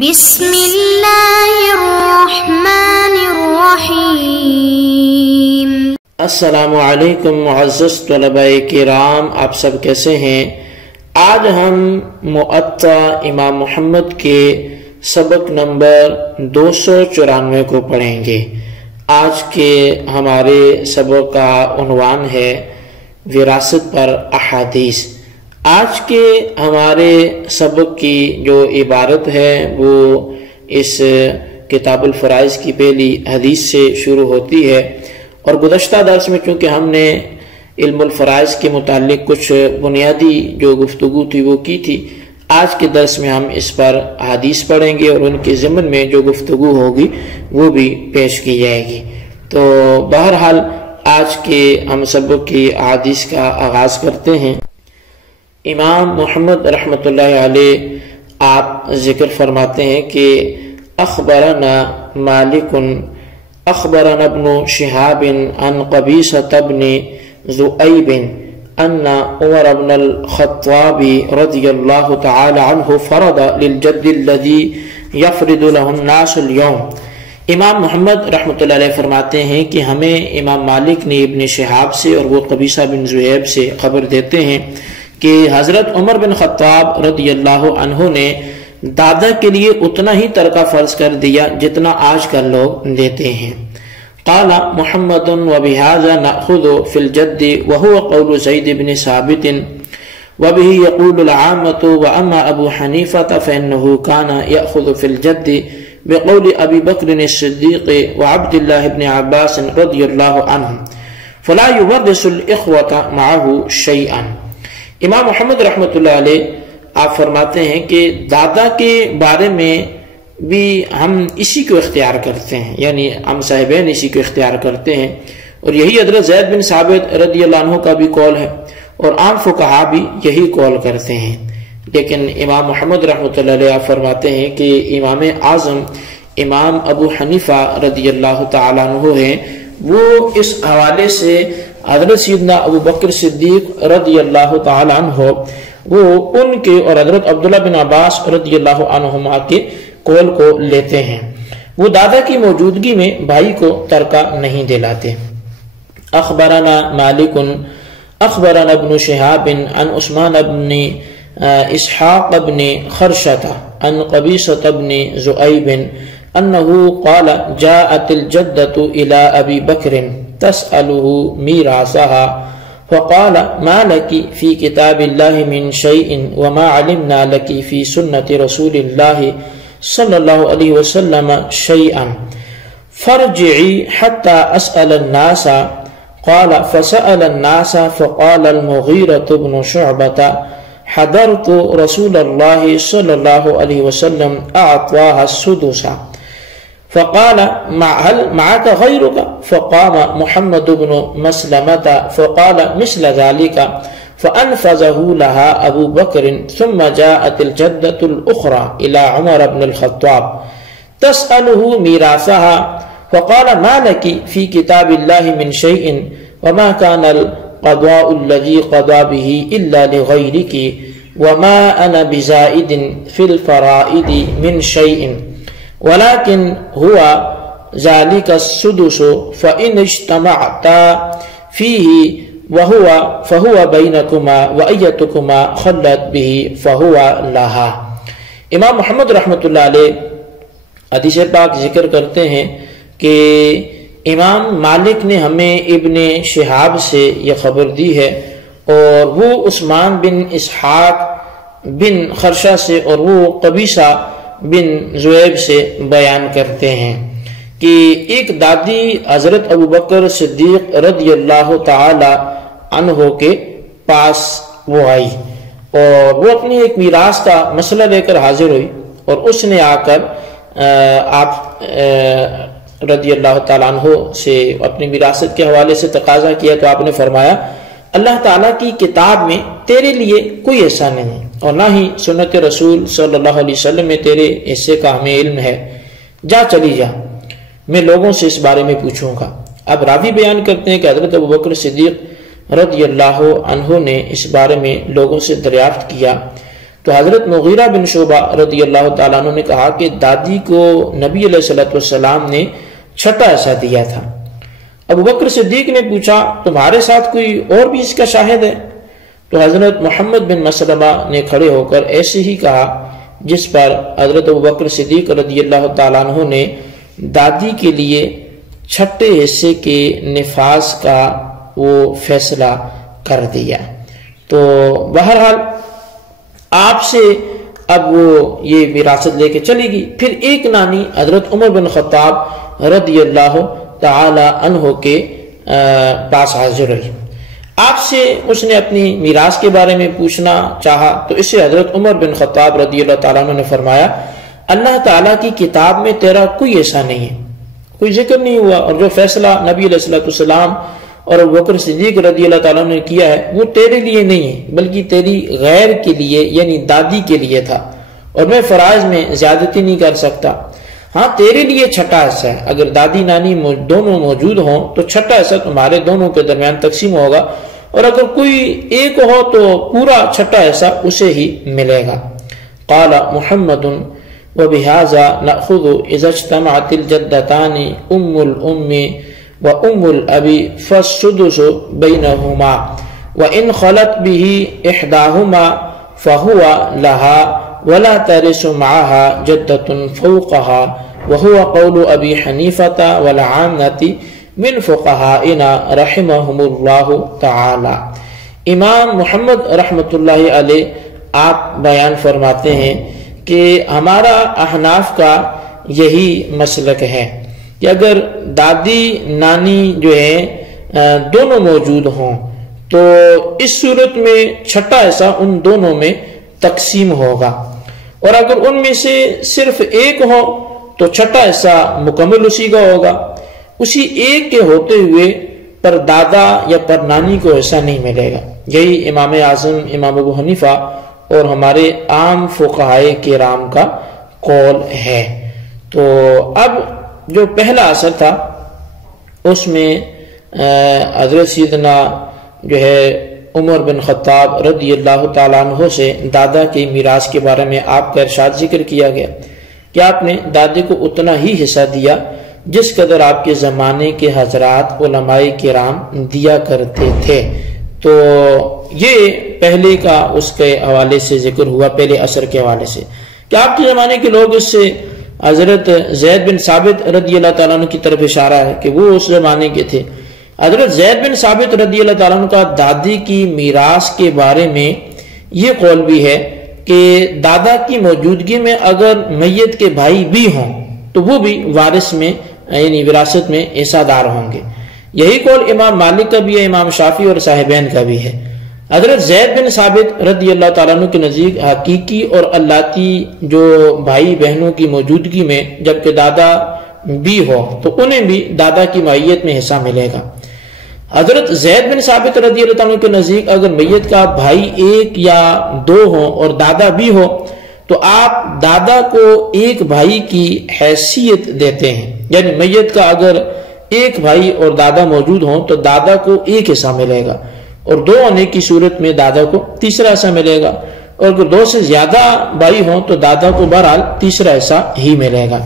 بسم اللہ الرحمن الرحیم۔ السلام علیکم معزز طلباء کرام، آپ سب کیسے ہیں؟ آج ہم مؤطا امام محمد کے سبق نمبر 294 کو پڑھیں گے۔ آج کے ہمارے سبق کا عنوان ہے وراثت پر احادیث۔ آج کے ہمارے سبق کی جو عبارت ہے وہ اس کتاب الفرائض کی پہلی حدیث سے شروع ہوتی ہے، اور گزشتہ درس میں چونکہ ہم نے علم الفرائض کے متعلق کچھ بنیادی جو گفتگو تھی وہ کی تھی، آج کے درس میں ہم اس پر حدیث پڑھیں گے اور ان کے ضمن میں جو گفتگو ہوگی وہ بھی پیش کی جائے گی۔ تو بہرحال آج کے ہم سبق کی حدیث کا آغاز کرتے ہیں۔ امام محمد رحمۃ اللہ علیہ آپ ذکر فرماتے ہیں کہ اخبرنا مالک اخبرنا ابن شہاب عن قبیصۃ بن ذؤیب ان عمر بن الخطاب رضی اللہ تعالی عنہ فرض للجد الذي يفرض له الناس اليوم۔ امام محمد رحمۃ اللہ علیہ فرماتے ہیں کہ ہمیں امام مالک نے ابن شہاب سے اور وہ قبیصہ بن ذؤیب سے خبر دیتے ہیں کہ حضرت عمر بن خطاب رضی اللہ عنہ نے دادا کے لیے اتنا ہی ترکہ فرض کر دیا جتنا آج کل لوگ دیتے ہیں۔ قال محمد وبهذا نأخذ في الجد وهو قول زید بن ثابت وبه يقول العامة وأما أبو حنيفة فإنه كان يأخذ في الجد بقول أبي بكر الصديق وعبد الله بن عباس رضي الله عنهم فلا يورث الإخوة معه شيئا۔ امام محمد رحمۃ اللہ علیہ آپ فرماتے ہیں کہ دادا کے بارے میں بھی ہم اسی کو اختیار کرتے ہیں، یعنی ہم صاحبین اسی کو اختیار کرتے ہیں، اور یہی حضرت زید بن ثابت رضی اللہ عنہ کا بھی قول ہے، اور عام فقہا بھی یہی قول کرتے ہیں۔ لیکن امام محمد رحمۃ اللہ علیہ آپ فرماتے ہیں کہ امام اعظم امام ابو حنیفہ رضی اللہ تعالیٰ عنہ ہیں، وہ اس حوالے سے حضرت سیدنا ابو بکر صدیق رضی اللہ تعالی عنہ وہ ان کے اور حضرت عبداللہ بن عباس رضی اللہ عنہما کے قول کو لیتے ہیں، وہ دادا کی موجودگی میں بھائی کو ترکہ نہیں دلاتے۔ اخبرنا مالک اخبرنا ابن شہاب عن عثمان بن اسحاق بن خرشۃ عن قبیصۃ بن ذؤیب انه قال جاءت الجدة الى ابي بکر تسأله میراثها فقال ما لك في كتاب الله من شيء وما علمنا لك في سنة رسول الله صلى الله عليه وسلم شيئا فارجعي حتى أسأل الناس۔ قال فسأل الناس فقال المغيرة بن شعبة حضرت رسول الله صلى الله عليه وسلم أعطاها السدس فقال هل معك غيرك؟ فقام محمد بن مسلمة فقال مثل ذلك فأنفذه لها أبو بكر ثم جاءت الجدة الأخرى إلى عمر بن الخطاب تسأله ميراثها فقال ما لك في كتاب الله من شيء وما كان القضاء الذي قضى به إلا لغيرك وما أنا بزائد في الفرائض من شيء ولكن هو ذلك السدس فإن اجتمعتا فيه فهو بينكما وأيتكما خلت به فهو لها۔ امام محمد رحمۃ اللہ علیہ حدیث پاک ذکر کرتے ہیں کہ امام مالک نے ہمیں ابن شہاب سے یہ خبر دی ہے، اور وہ عثمان بن اسحاق بن خرشہ سے اور وہ قبیصہ بن ذؤیب سے بیان کرتے ہیں کہ ایک دادی حضرت ابو بکر صدیق رضی اللہ تعالی عنہ کے پاس وہ آئی، اور وہ اپنی ایک میراث کا مسئلہ لے کر حاضر ہوئی، اور اس نے آ کر آپ رضی اللہ تعالیٰ عنہ سے اپنی وراثت کے حوالے سے تقاضا کیا، تو آپ نے فرمایا اللہ تعالیٰ کی کتاب میں تیرے لیے کوئی ایسا نہیں، اور نہ ہی سنت رسول صلی اللہ علیہ وسلم میں تیرے حصے کا ہمیں علم ہے، جا چلی جا، میں لوگوں سے اس بارے میں پوچھوں گا۔ اب راوی بیان کرتے ہیں کہ حضرت ابو بکر صدیق رضی اللہ عنہ نے اس بارے میں لوگوں سے دریافت کیا، تو حضرت مغیرہ بن شعبہ رضی اللہ تعالیٰ عنہ نے کہا کہ دادی کو نبی علیہ الصلوۃ والسلام نے چھٹا حصہ دیا تھا۔ ابو بکر صدیق نے پوچھا تمہارے ساتھ کوئی اور بھی اس کا شاہد ہے؟ تو حضرت محمد بن مسلمہ نے کھڑے ہو کر ایسے ہی کہا، جس پر حضرت ابو بکر صدیق رضی اللہ تعالیٰ عنہ نے دادی کے لیے چھٹے حصے کے نفاذ کا وہ فیصلہ کر دیا۔ تو بہرحال آپ سے اب وہ یہ وراثت لے کے چلے گی۔ پھر ایک نانی حضرت عمر بن خطاب رضی اللہ تعالی عنہ کے پاس حاضر رہی۔ آپ سے اس نے اپنی میراث کے بارے میں پوچھنا چاہا تو اسے حضرت عمر بن خطاب رضی اللہ تعالیٰ عنہ نے فرمایا، اللہ تعالیٰ کی کتاب میں تیرا کوئی ایسا نہیں ہے، کوئی ذکر نہیں ہوا، اور جو فیصلہ نبی علیہ الصلوۃ والسلام اور ابو بکر صدیق رضی اللہ تعالیٰ عنہ نے کیا ہے وہ تیرے لیے نہیں ہے بلکہ تیری غیر کے لیے یعنی دادی کے لیے تھا، اور میں فرائض میں زیادتی نہیں کر سکتا۔ ہاں تیرے لیے چھٹا حصہ ہے، اگر دادی نانی دونوں موجود ہوں تو چھٹا حصہ تمہارے دونوں کے درمیان تقسیم ہوگا، اور اگر کوئی ایک ہو تو پورا چھٹا حصہ اسے ہی ملے گا۔ قال محمد وبهذا نأخذ اذا اجتمعت الجدتان ام الام وام الاب فالسدس بينهما وان خلت به احداهما فهو لها ولا ترث معها جدة فوقها وهو قول ابي حنيفة والعامة من فقهائنا رحمهم اللہ تعالی۔ امام محمد رحمۃ اللہ علیہ آپ بیان فرماتے ہیں کہ ہمارا احناف کا یہی مسلک ہے کہ اگر دادی نانی جو ہے دونوں موجود ہوں تو اس صورت میں چھٹا حصہ ان دونوں میں تقسیم ہوگا، اور اگر ان میں سے صرف ایک ہو تو چھٹا حصہ مکمل اسی کا ہوگا، اسی ایک کے ہوتے ہوئے پر دادا یا پر نانی کو حصہ نہیں ملے گا۔ یہی امام اعظم امام ابو حنیفہ اور ہمارے عام فقہائے کرام کا قول ہے۔ تو اب جو پہلا اثر تھا اس میں حضرت سیدنا جو ہے عمر بن خطاب رضی اللہ تعالیٰ عنہ سے دادا کے میراث کے بارے میں آپ کا ارشاد ذکر کیا گیا کہ آپ نے دادے کو اتنا ہی حصہ دیا جس قدر آپ کے زمانے کے حضرات علماء کرام دیا کرتے تھے۔ تو یہ پہلے کا اس کے حوالے سے ذکر ہوا، پہلے اثر کے حوالے سے، کہ آپ کے زمانے کے لوگ اس سے حضرت زید بن ثابت رضی اللہ تعالیٰ عنہ کی طرف اشارہ ہے کہ وہ اس زمانے کے تھے۔ حضرت زید بن ثابت رضی اللہ تعالیٰ عنہ کا دادی کی میراث کے بارے میں یہ قول بھی ہے کہ دادا کی موجودگی میں اگر میت کے بھائی بھی ہوں تو وہ بھی وارث میں یعنی وراثت میں حصہ دار ہوں گے۔ یہی قول امام مالک کا بھی ہے، امام شافعی اور صاحبین کا بھی ہے۔ حضرت زید بن ثابت رضی اللہ تعالیٰ عنہ کے نزدیک حقیقی اور اللاتی جو بھائی بہنوں کی موجودگی میں جبکہ دادا بھی ہو تو انہیں بھی دادا کی مائیت میں حصہ ملے گا۔ حضرت زید بن ثابت رضی اللہ عنہ کے نزدیک اگر میت کا بھائی ایک یا دو ہو اور دادا بھی ہو تو آپ دادا کو ایک بھائی کی حیثیت دیتے ہیں، یعنی میت کا اگر ایک بھائی اور دادا موجود ہوں تو دادا کو ایک حصہ ملے گا، اور دو ہونے کی صورت میں دادا کو تیسرا حصہ ملے گا، اور اگر دو سے زیادہ بھائی ہوں تو دادا کو بہرحال تیسرا حصہ ہی ملے گا۔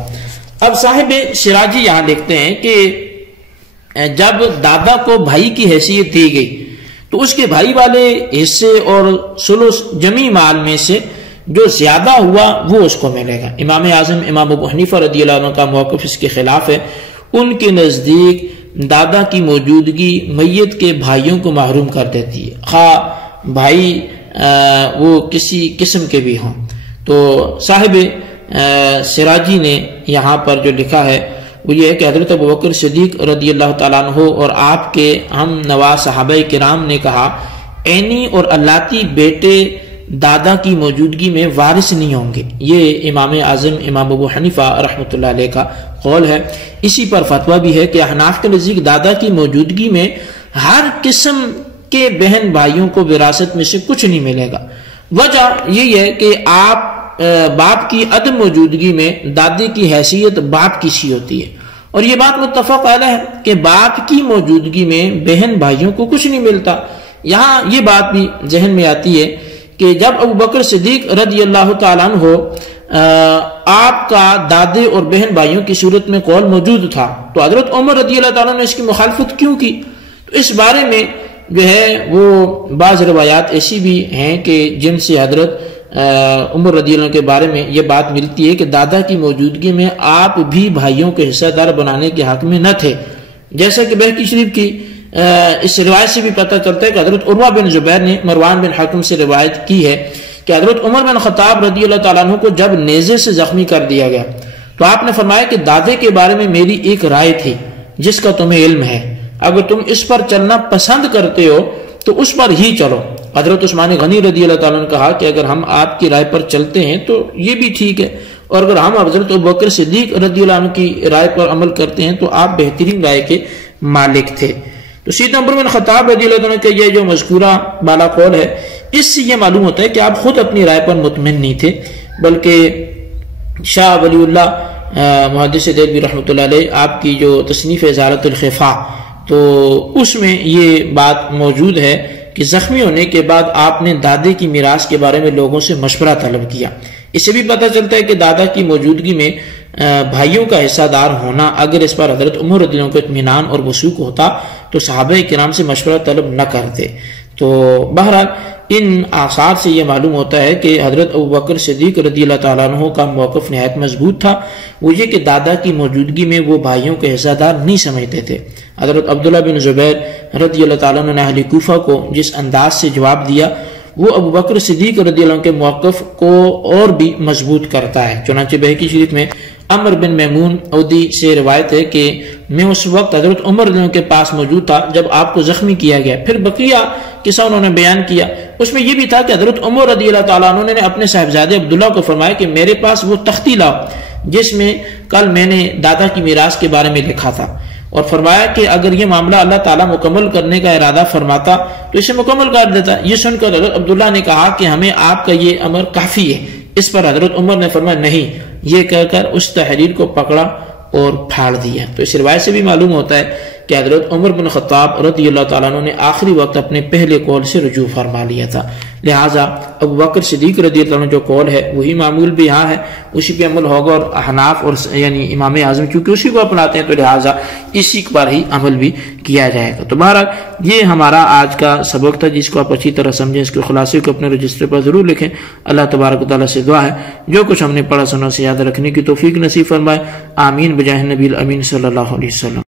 اب صاحب سراجی یہاں لکھتے ہیں کہ جب دادا کو بھائی کی حیثیت دی گئی تو اس کے بھائی والے حصے اور ثلث جمی مال میں سے جو زیادہ ہوا وہ اس کو ملے گا۔ امام اعظم امام ابو حنیفہ رضی اللہ عنہ کا موقف اس کے خلاف ہے، ان کے نزدیک دادا کی موجودگی میت کے بھائیوں کو محروم کر دیتی ہے، خواہ بھائی وہ کسی قسم کے بھی ہوں۔ تو صاحب سراجی نے یہاں پر جو لکھا ہے وہ یہ ہے کہ حضرت ابو بکر صدیق رضی اللہ تعالیٰ عنہ اور آپ کے ہم نوا صحابہ کرام نے کہا عینی اور اللاتی بیٹے دادا کی موجودگی میں وارث نہیں ہوں گے۔ یہ امام اعظم امام ابو حنیفہ رحمۃ اللہ علیہ کا قول ہے۔ اسی پر فتویٰ بھی ہے کہ احناف کے نزدیک دادا کی موجودگی میں ہر قسم کے بہن بھائیوں کو وراثت میں سے کچھ نہیں ملے گا۔ وجہ یہی ہے کہ آپ باپ کی عدم موجودگی میں دادی کی حیثیت باپ کی سی ہوتی ہے، اور یہ بات متفق علیہ ہے کہ باپ کی موجودگی میں بہن بھائیوں کو کچھ نہیں ملتا۔ یہاں یہ بات بھی ذہن میں آتی ہے کہ جب ابو بکر صدیق رضی اللہ تعالیٰ عنہ آپ کا دادے اور بہن بھائیوں کی صورت میں قول موجود تھا تو حضرت عمر رضی اللہ تعالیٰ نے اس کی مخالفت کیوں کی؟ تو اس بارے میں جو ہے وہ بعض روایات ایسی بھی ہیں کہ جن سے حضرت عمر رضی اللہ کے بارے میں یہ بات ملتی ہے کہ دادا کی موجودگی میں آپ بھی بھائیوں کے حصہ دار بنانے کے حق میں نہ تھے، جیسا کہ بہقی شریف کی اس روایت سے بھی پتہ چلتا ہے کہ حضرت عروہ بن زبیر نے مروان بن حکم سے روایت کی ہے کہ حضرت عمر بن خطاب رضی اللہ تعالیٰ عنہ کو جب نیزے سے زخمی کر دیا گیا تو آپ نے فرمایا کہ دادے کے بارے میں میری ایک رائے تھی جس کا تمہیں علم ہے، اگر تم اس پر چلنا پسند کرتے ہو تو اس پر ہی چلو۔ حضرت عثمان غنی رضی اللہ تعالیٰ نے کہا کہ اگر ہم آپ کی رائے پر چلتے ہیں تو یہ بھی ٹھیک ہے، اور اگر ہم حضرت ابوبکر صدیق رضی اللہ عنہ کی رائے پر عمل کرتے ہیں تو آپ بہترین رائے کے مالک تھے۔ تو سیدنا عمر بن خطاب رضی اللہ عنہ کا یہ جو مذکورہ بالا قول ہے، اس سے یہ معلوم ہوتا ہے کہ آپ خود اپنی رائے پر مطمئن نہیں تھے، بلکہ شاہ ولی اللہ محدث دہلوی رحمۃ اللہ علیہ آپ کی جو تصنیف ازالۃ الخفا تو اس میں یہ بات موجود ہے کہ زخمی ہونے کے بعد آپ نے دادے کی میراث کے بارے میں لوگوں سے مشورہ طلب کیا۔ اس سے بھی پتہ چلتا ہے کہ دادا کی موجودگی میں بھائیوں کا حصہ دار ہونا اگر اس پر حضرت عمر رضی اللہ عنہ کو اطمینان اور وثوق ہوتا تو صحابہ کرام سے مشورہ طلب نہ کرتے۔ تو بہرحال ان آثار سے یہ معلوم ہوتا ہے کہ حضرت ابوبکر صدیق رضی اللہ تعالیٰ عنہ کا موقف نہایت مضبوط تھا، وہ یہ کہ دادا کی موجودگی میں وہ بھائیوں کے حصہ دار نہیں سمجھتے تھے۔ حضرت عبداللہ بن زبیر رضی اللہ تعالیٰ عنہ نے اہل کوفہ کو جس انداز سے جواب دیا وہ ابوبکر صدیق رضی اللہ عنہ کے موقف کو اور بھی مضبوط کرتا ہے۔ چنانچہ بہقی شریف میں عمر بن میمون عودی سے روایت ہے کہ میں اس وقت حضرت عمر رضی اللہ عنہ کے پاس موجود تھا جب آپ کو زخمی کیا گیا۔ پھر بقیہ قصہ انہوں نے بیان کیا، اس میں یہ بھی تھا کہ حضرت عمر رضی اللہ تعالیٰ عنہ نے اپنے صاحبزادے عبداللہ کو فرمایا کہ میرے پاس وہ تختی لاؤ جس میں کل میں نے دادا کی میراث کے بارے میں لکھا تھا، اور فرمایا کہ اگر یہ معاملہ اللہ تعالیٰ مکمل کرنے کا ارادہ فرماتا تو اسے مکمل کر دیتا۔ یہ سن کر حضرت عبداللہ نے کہا کہ ہمیں آپ کا یہ امر کافی ہے۔ اس پر حضرت عمر نے فرمایا نہیں، یہ کہہ کر اس تحریر کو پکڑا اور پھاڑ دیا۔ تو اس روایت سے بھی معلوم ہوتا ہے کہ حضرت عمر بن خطاب رضی اللہ تعالیٰ عنہ نے آخری وقت اپنے پہلے قول سے رجوع فرما لیا تھا، لہٰذا ابوبکر صدیق رضی اللہ عنہ جو قول ہے وہی معمول بھی یہاں ہے، اسی پہ عمل ہوگا، اور احناف اور یعنی امام اعظم چونکہ اسی کو اپناتے ہیں تو لہٰذا اسی پر ہی عمل بھی کیا جائے گا۔ تو بہرحال یہ ہمارا آج کا سبق تھا جس کو آپ اچھی طرح سمجھیں، اس کے خلاصے کو اپنے رجسٹر پر ضرور لکھیں۔ اللہ تبارک و تعالیٰ سے دعا ہے جو کچھ ہم نے پڑھا سنا سے یاد رکھنے کی توفیق نصیب فرمائے، آمین بجاہ نبی الامین صلی اللہ علیہ وسلم۔